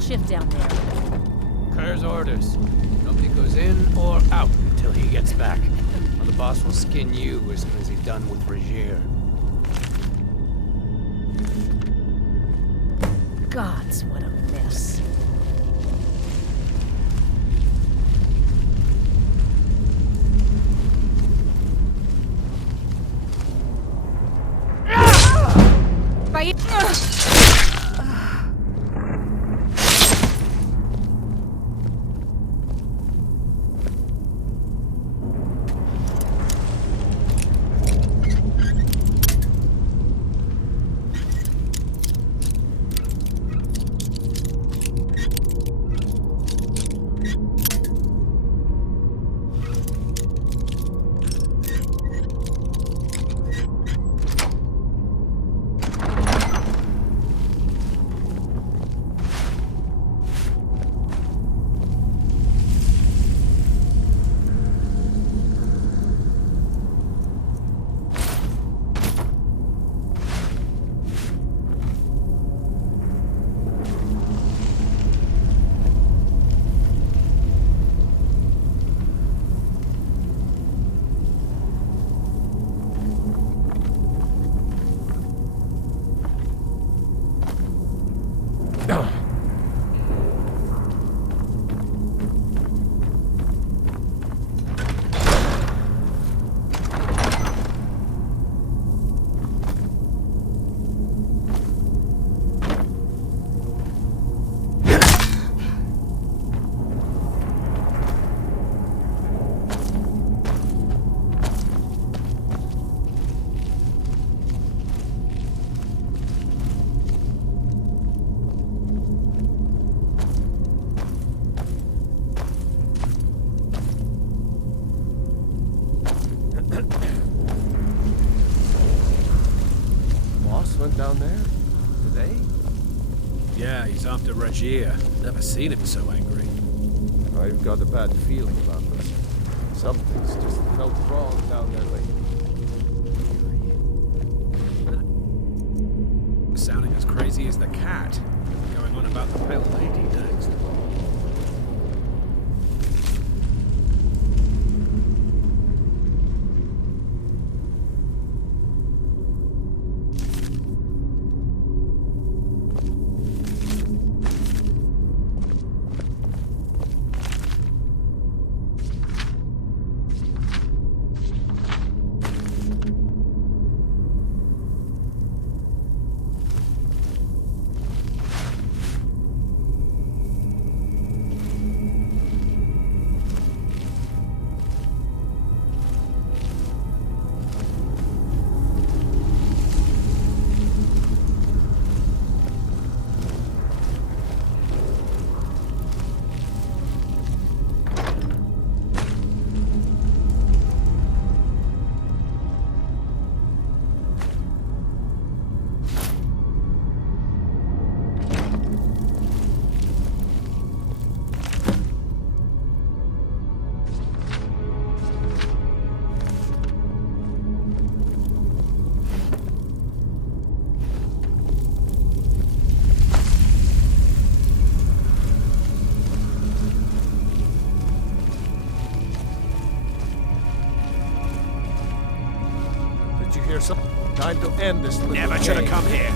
Double shift down there. Kerr's orders. Nobody goes in or out until he gets back. Or the boss will skin you as soon as he's done with Regier. Gods, what a mess. Went down there? Today? Yeah, he's after Regier. Never seen him so angry. I've got a bad feeling about this. Something's just felt wrong down there lately. Sounding as crazy as the cat. Going on about the Pale Lady next. Time to end this little Never game. should have come here.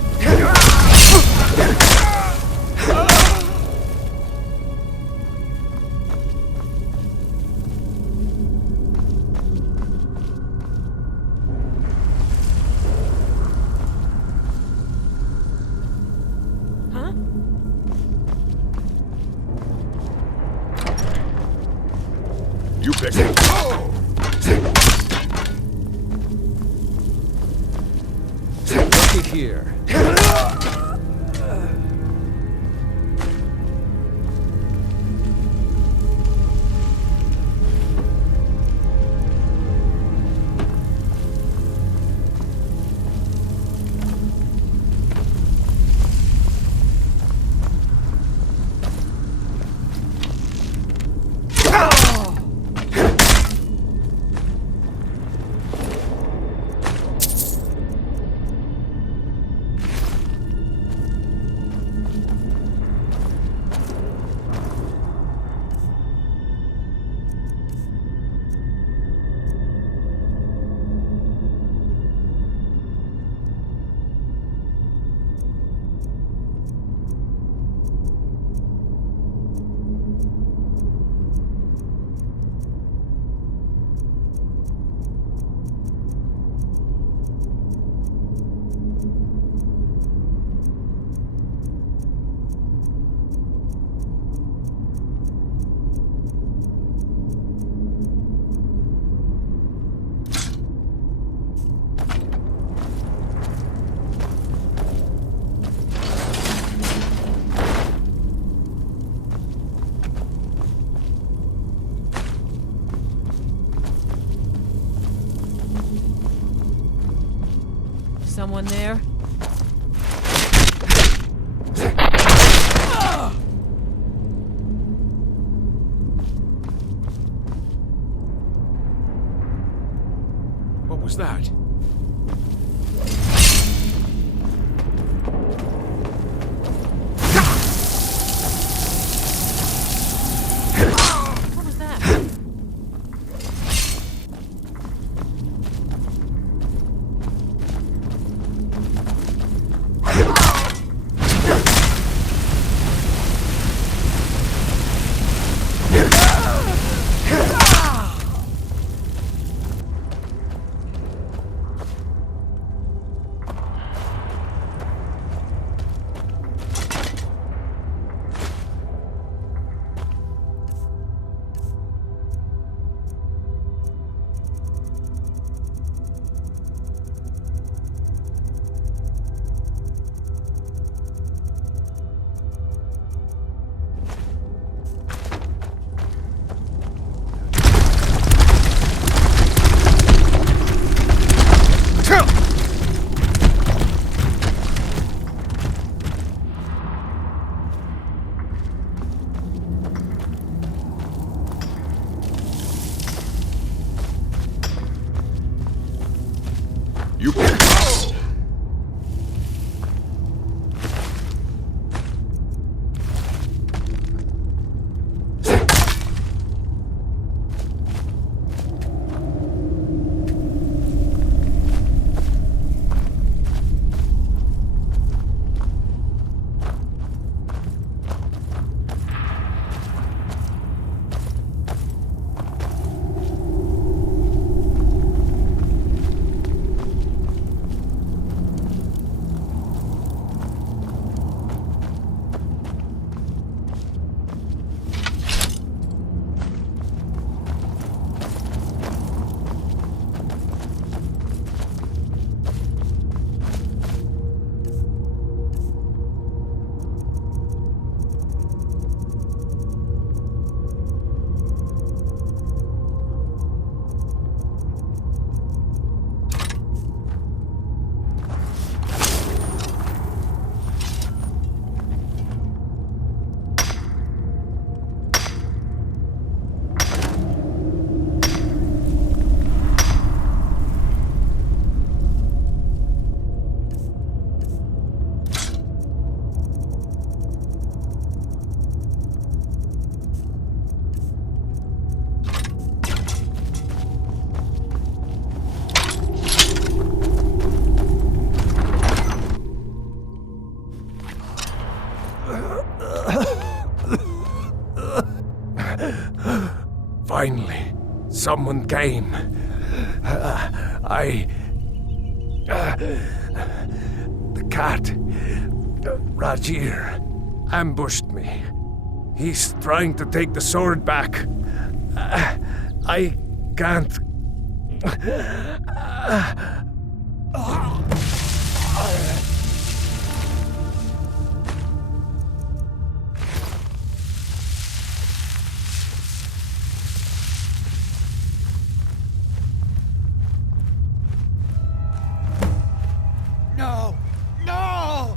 Huh? You pick it. Here. someone there? What was that? What was that? Finally, someone came. The cat, Rajir, ambushed me. He's trying to take the sword back. I can't. No! No!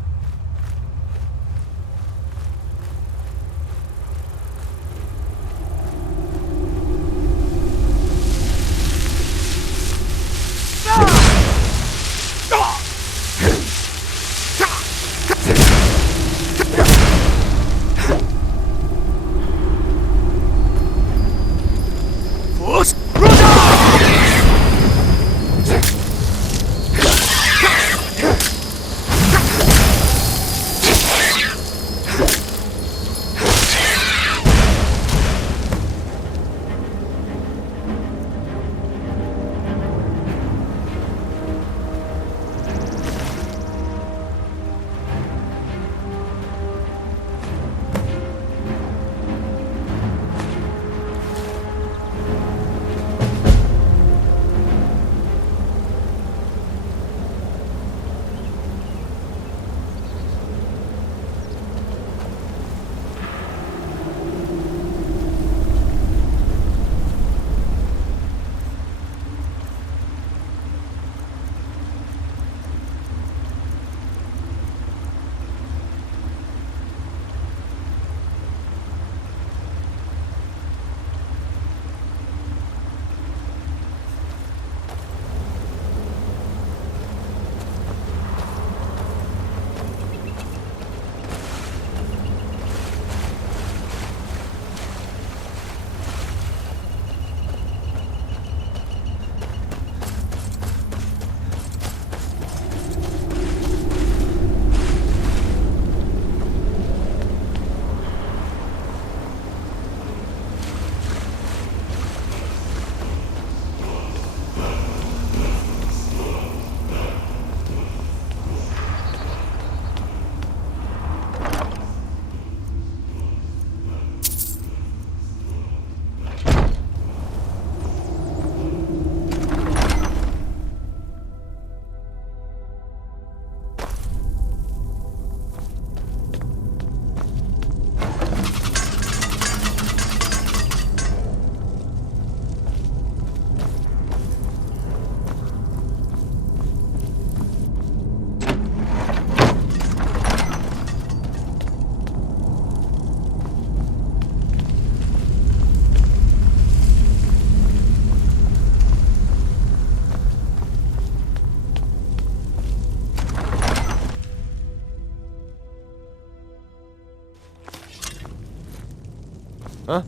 Huh?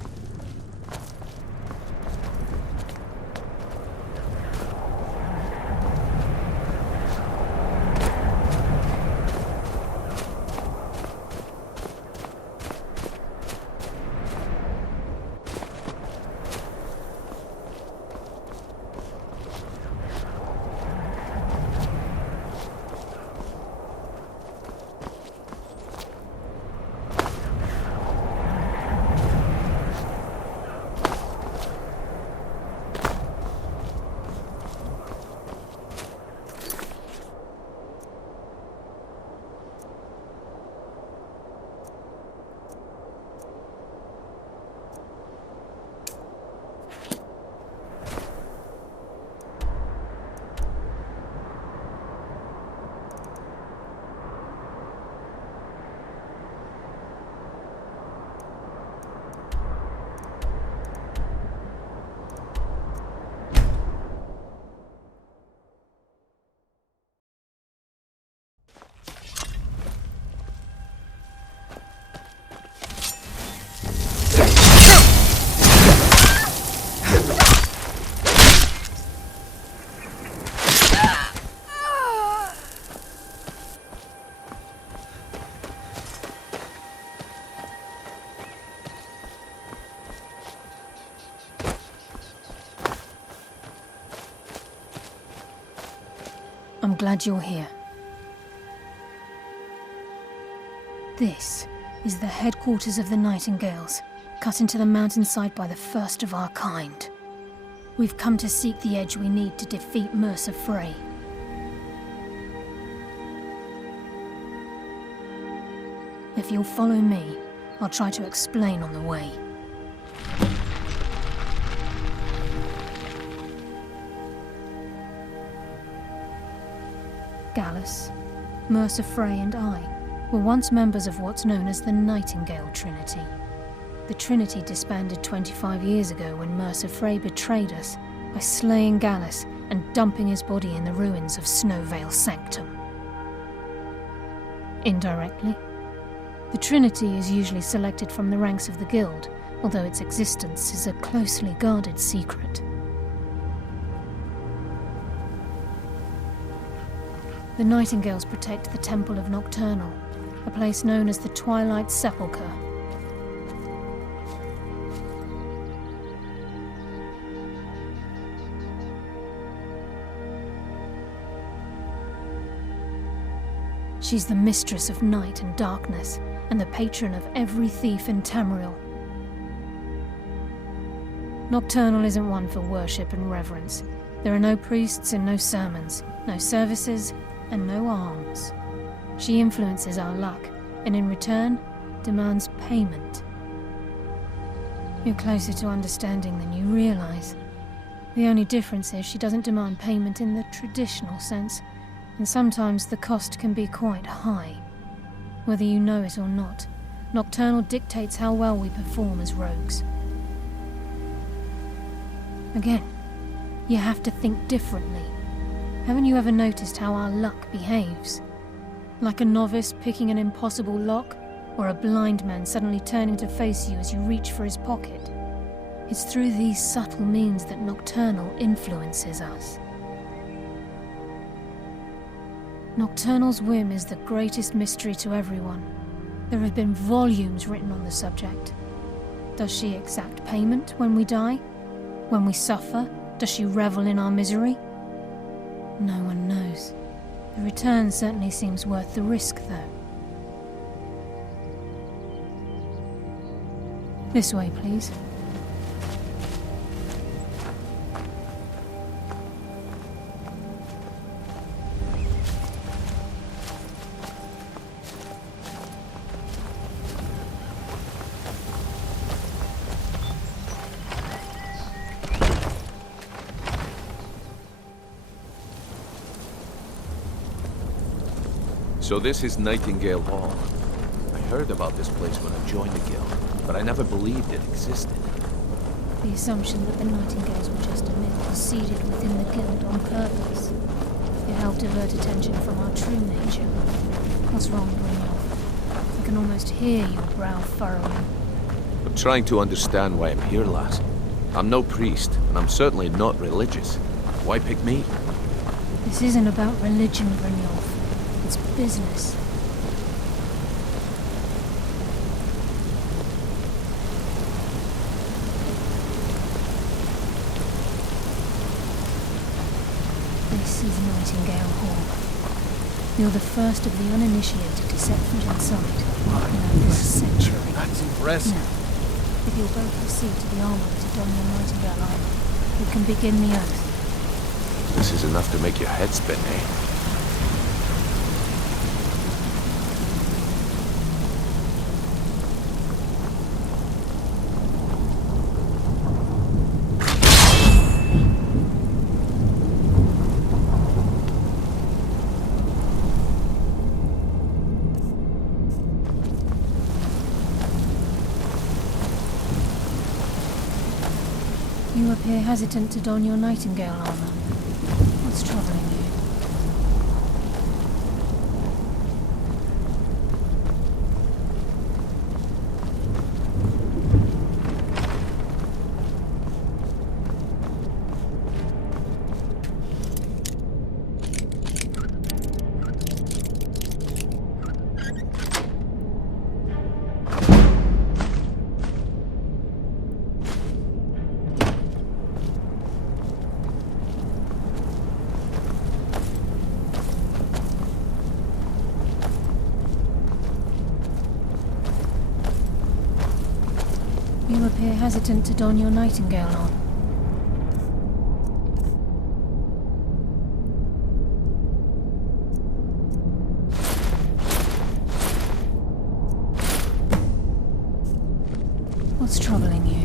I'm glad you're here. This is the headquarters of the Nightingales, cut into the mountainside by the first of our kind. We've come to seek the edge we need to defeat Mercer Frey. If you'll follow me, I'll try to explain on the way. Gallus, Mercer Frey and I were once members of what's known as the Nightingale Trinity. The Trinity disbanded 25 years ago when Mercer Frey betrayed us by slaying Gallus and dumping his body in the ruins of Snowvale Sanctum. Indirectly, the Trinity is usually selected from the ranks of the Guild, although its existence is a closely guarded secret. The Nightingales protect the Temple of Nocturnal, a place known as the Twilight Sepulchre. She's the mistress of night and darkness, and the patron of every thief in Tamriel. Nocturnal isn't one for worship and reverence. There are no priests and no sermons, no services, and no alms. She influences our luck, and in return, demands payment. You're closer to understanding than you realize. The only difference is she doesn't demand payment in the traditional sense, and sometimes the cost can be quite high. Whether you know it or not, Nocturnal dictates how well we perform as rogues. Again, you have to think differently. Haven't you ever noticed how our luck behaves? Like a novice picking an impossible lock, or a blind man suddenly turning to face you as you reach for his pocket. It's through these subtle means that Nocturnal influences us. Nocturnal's whim is the greatest mystery to everyone. There have been volumes written on the subject. Does she exact payment when we die? When we suffer, does she revel in our misery? No one knows. The return certainly seems worth the risk, though. This way, please. So this is Nightingale Hall. I heard about this place when I joined the guild, but I never believed it existed. The assumption that the Nightingales were just a myth was seeded within the guild on purpose. It helped divert attention from our true nature. What's wrong, Brynjolf? I can almost hear your brow furrowing. I'm trying to understand why I'm here, lass. I'm no priest, and I'm certainly not religious. Why pick me? This isn't about religion, Brynjolf. It's business. This is Nightingale Hall. You're the first of the uninitiated to set foot inside in over a century. That's impressive. Now, if you'll both proceed to the armory to don your Nightingale armor, we can begin the oath. This is enough to make your head spin, eh? You appear hesitant to don your Nightingale armor. What's troubling you? You appear hesitant to don your Nightingale armor. What's troubling you?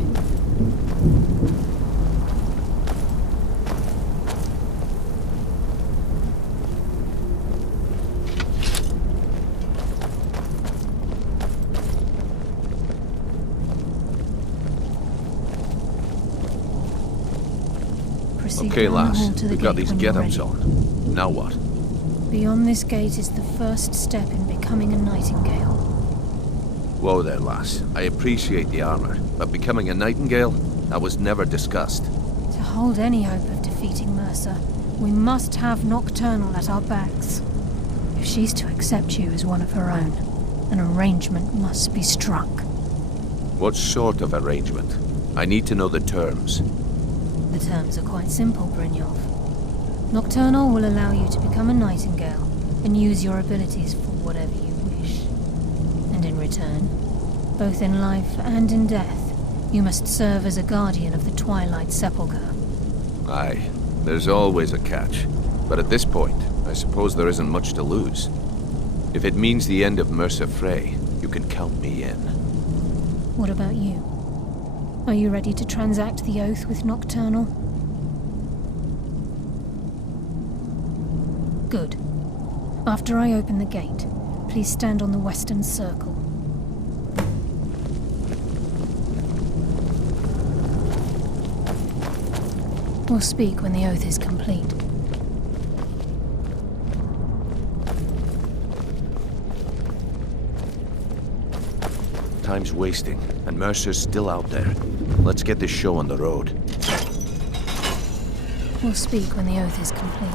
Proceed Okay, down the lass. hall to the We've got gate these when you're get-ups ready. on. Now what? Beyond this gate is the first step in becoming a Nightingale. Whoa there, lass. I appreciate the armor, but becoming a Nightingale? That was never discussed. To hold any hope of defeating Mercer, we must have Nocturnal at our backs. If she's to accept you as one of her own, an arrangement must be struck. What sort of arrangement? I need to know the terms. The terms are quite simple, Brynjolf. Nocturnal will allow you to become a Nightingale and use your abilities for whatever you wish. And in return, both in life and in death, you must serve as a guardian of the Twilight Sepulchre. Aye, there's always a catch. But at this point, I suppose there isn't much to lose. If it means the end of Mercer Frey, you can count me in. What about you? Are you ready to transact the oath with Nocturnal? Good. After I open the gate, please stand on the western circle. We'll speak when the oath is complete. Time's wasting, and Mercer's still out there. Let's get this show on the road. We'll speak when the oath is complete.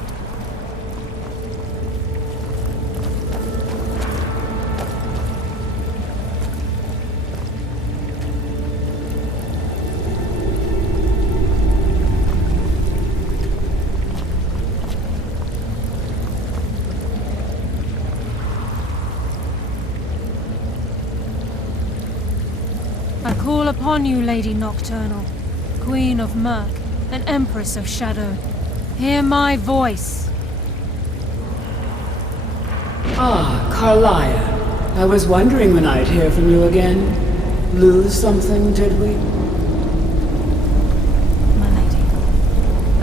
I call upon you, Lady Nocturnal, Queen of Murk and Empress of Shadow. Hear my voice. Ah, Carlia. I was wondering when I'd hear from you again. Lose something, did we? My lady,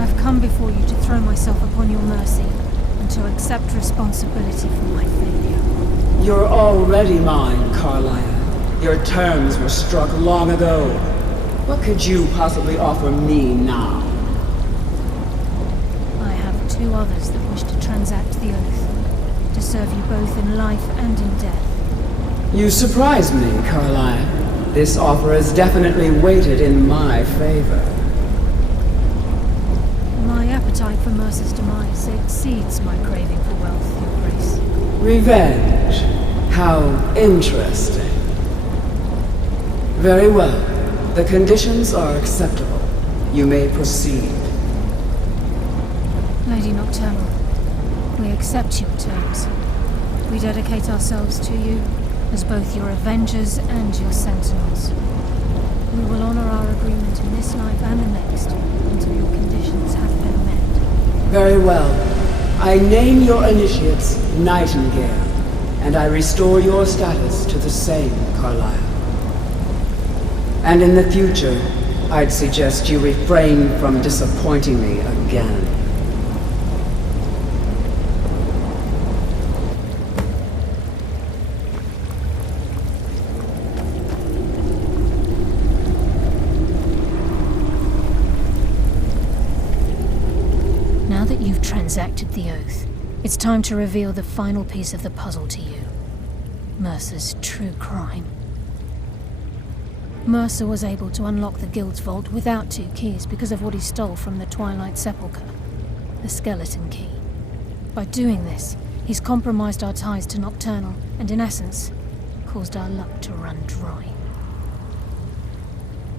I've come before you to throw myself upon your mercy and to accept responsibility for my failure. You're already mine, Carlia. Your terms were struck long ago. What could you possibly offer me now? I have two others that wish to transact the oath, to serve you both in life and in death. You surprise me, Carlia. This offer is definitely weighted in my favor. My appetite for Mercer's demise exceeds my craving for wealth, Your Grace. Revenge. How interesting. Very well. The conditions are acceptable. You may proceed. Lady Nocturnal, we accept your terms. We dedicate ourselves to you as both your avengers and your sentinels. We will honor our agreement in this life and the next until your conditions have been met. Very well. I name your initiates Nightingale, and I restore your status to the same, Carlyle. And in the future, I'd suggest you refrain from disappointing me again. Now that you've transacted the oath, it's time to reveal the final piece of the puzzle to you. Mercer's true crime. Mercer was able to unlock the Guild's vault without 2 keys because of what he stole from the Twilight Sepulchre, the skeleton key. By doing this, he's compromised our ties to Nocturnal and, in essence, caused our luck to run dry.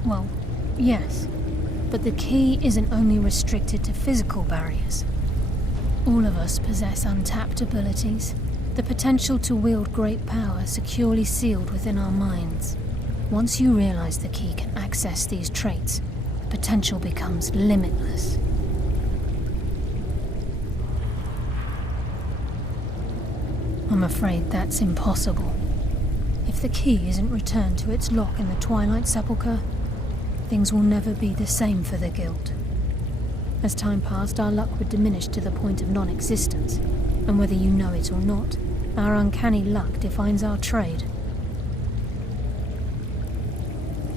Well, yes, but the key isn't only restricted to physical barriers. All of us possess untapped abilities, the potential to wield great power securely sealed within our minds. Once you realize the key can access these traits, the potential becomes limitless. I'm afraid that's impossible. If the key isn't returned to its lock in the Twilight Sepulchre, things will never be the same for the Guild. As time passed, our luck would diminish to the point of non-existence, and whether you know it or not, our uncanny luck defines our trade.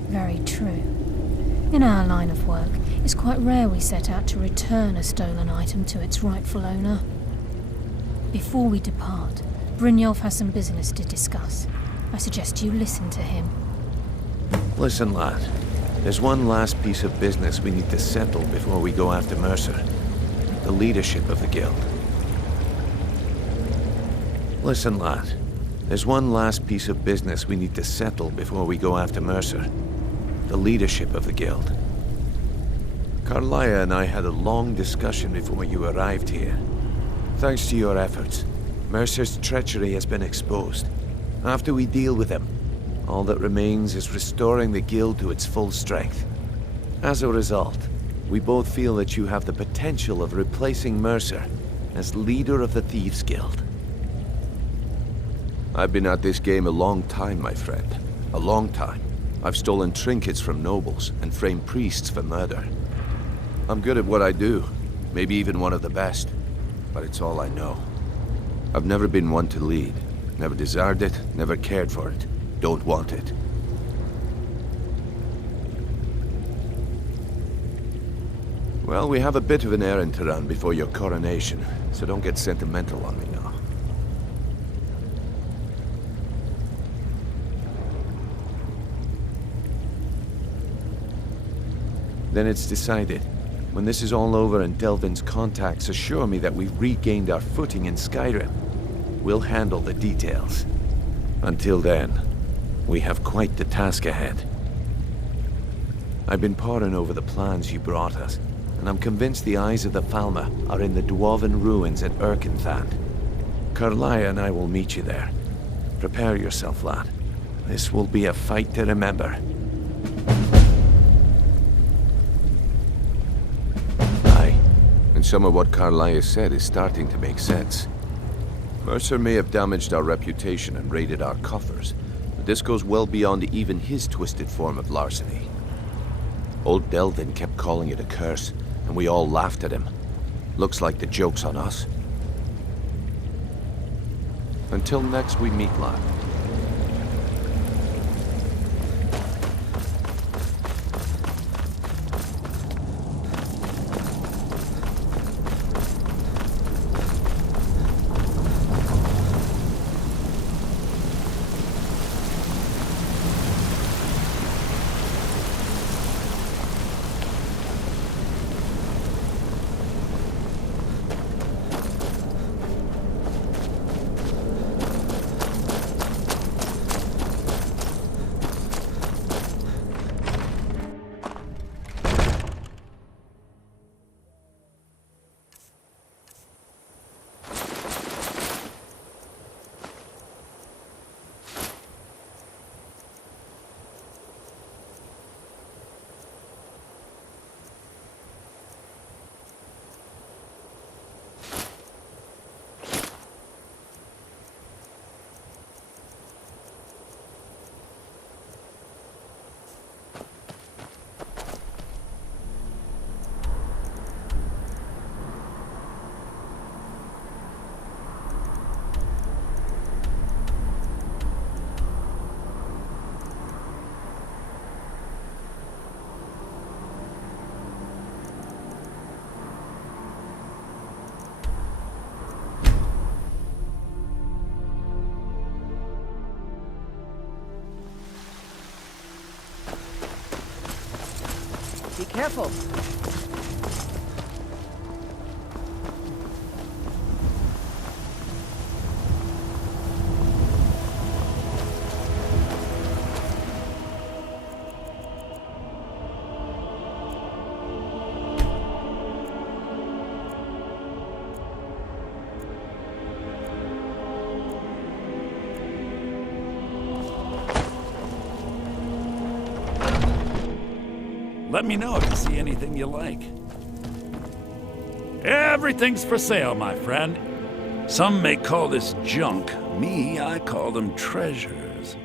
Very true. In our line of work, it's quite rare we set out to return a stolen item to its rightful owner. Before we depart, Brynjolf has some business to discuss. I suggest you listen to him. Listen, lad. There's one last piece of business we need to settle before we go after Mercer. The leadership of the Guild. Listen, lad. There's one last piece of business we need to settle before we go after Mercer. The leadership of the Guild. Carlaya and I had a long discussion before you arrived here. Thanks to your efforts, Mercer's treachery has been exposed. After we deal with him, all that remains is restoring the Guild to its full strength. As a result, we both feel that you have the potential of replacing Mercer as leader of the Thieves' Guild. I've been at this game a long time, my friend. A long time. I've stolen trinkets from nobles and framed priests for murder. I'm good at what I do, maybe even one of the best, but it's all I know. I've never been one to lead. Never desired it, never cared for it. Don't want it. Well, we have a bit of an errand to run before your coronation, so don't get sentimental on me now. Then it's decided. When this is all over and Delvin's contacts assure me that we've regained our footing in Skyrim, we'll handle the details. Until then, we have quite the task ahead. I've been poring over the plans you brought us, and I'm convinced the eyes of the Falmer are in the Dwarven ruins at Erkenthand. Carlaya and I will meet you there. Prepare yourself, lad. This will be a fight to remember. And some of what Carlaya said is starting to make sense. Mercer may have damaged our reputation and raided our coffers, but this goes well beyond even his twisted form of larceny. Old Delvin kept calling it a curse, and we all laughed at him. Looks like the joke's on us. Until next we meet, lad. Careful. Let me know if you see anything you like. Everything's for sale, my friend. Some may call this junk. Me, I call them treasures.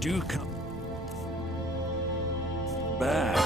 Do come back.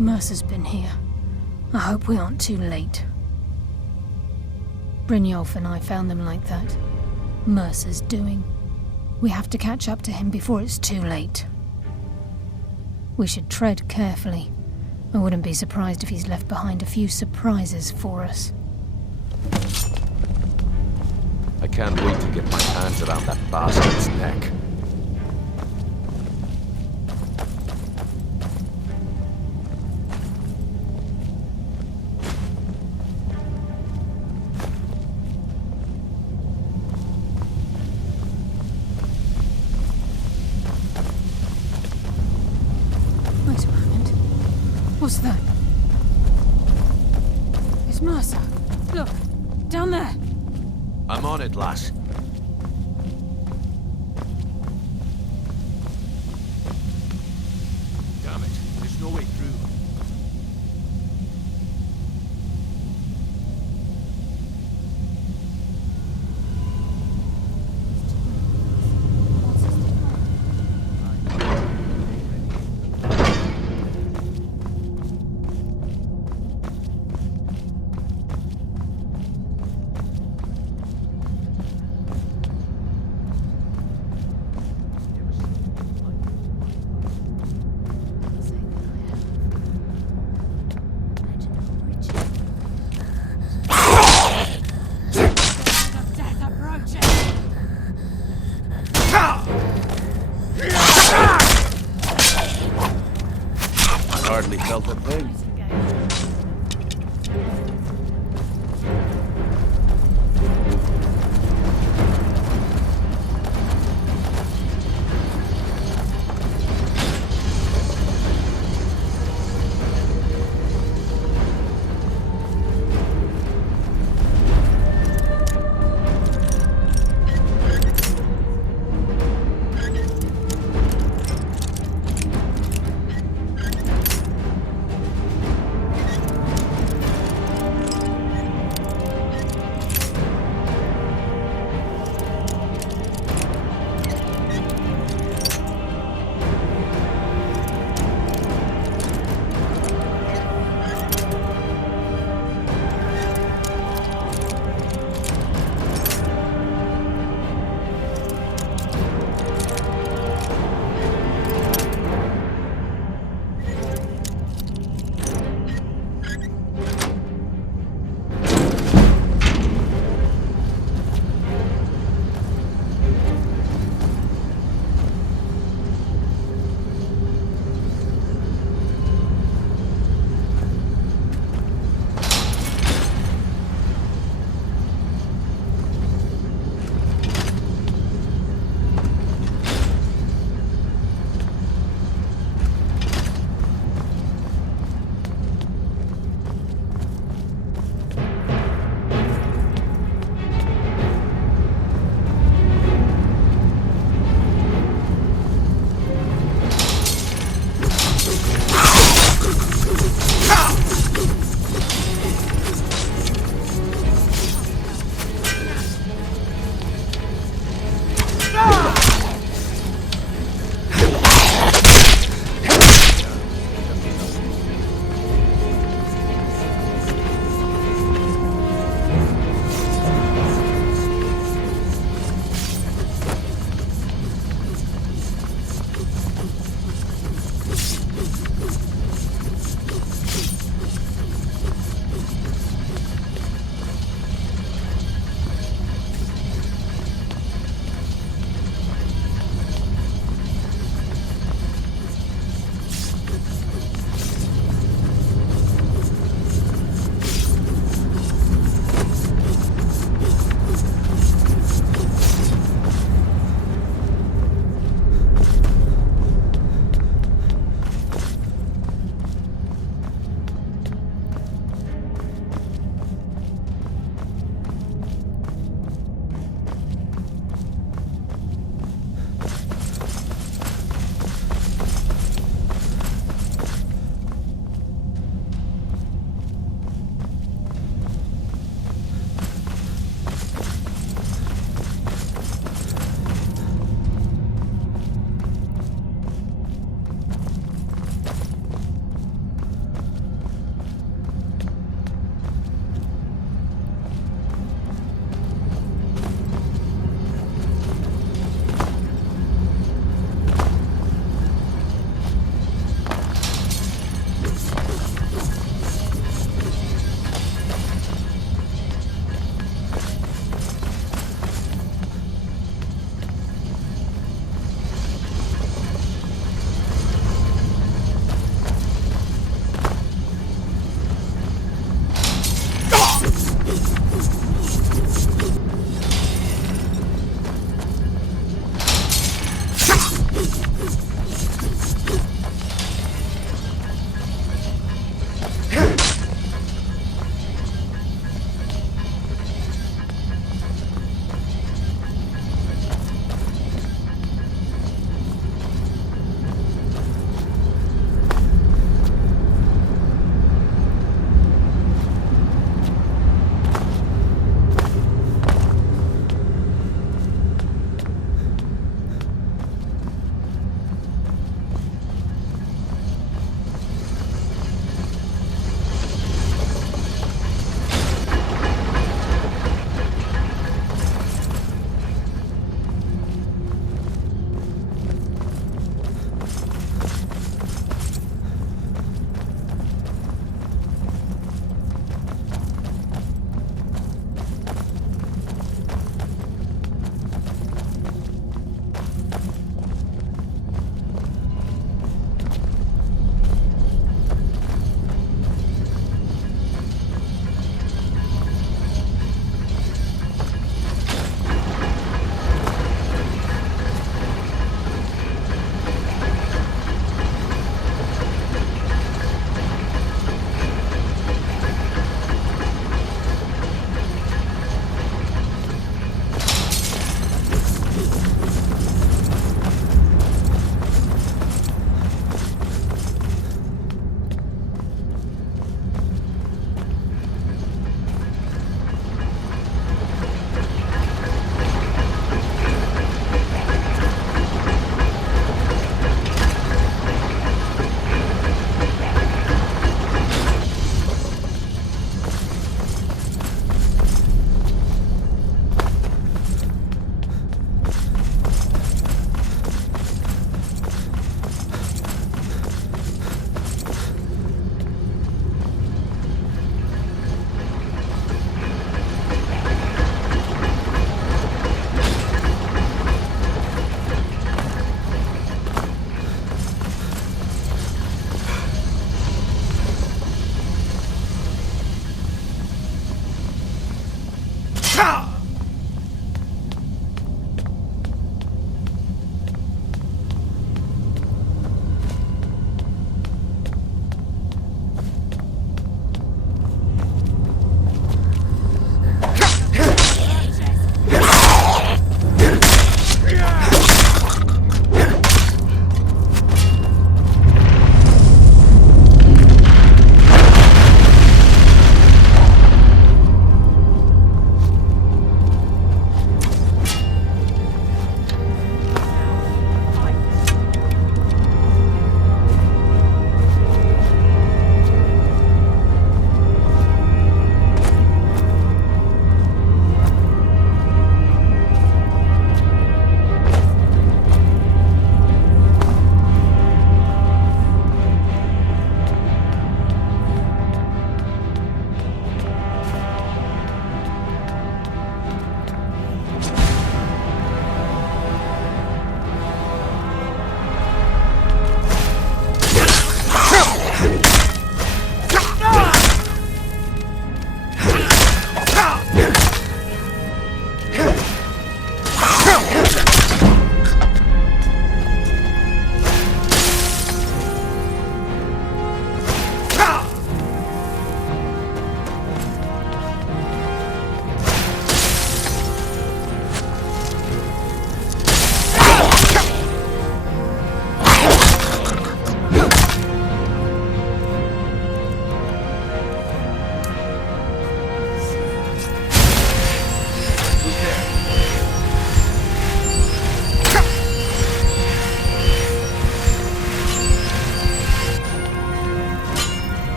Mercer's been here. I hope we aren't too late. Brynjolf and I found them like that. Mercer's doing. We have to catch up to him before it's too late. We should tread carefully. I wouldn't be surprised if he's left behind a few surprises for us. I can't wait to get my hands around that bastard's neck. Wait a moment. What's that? It's Mercer. Look, down there. I'm on it, lass. Damn it, there's no way through. Hardly felt a thing.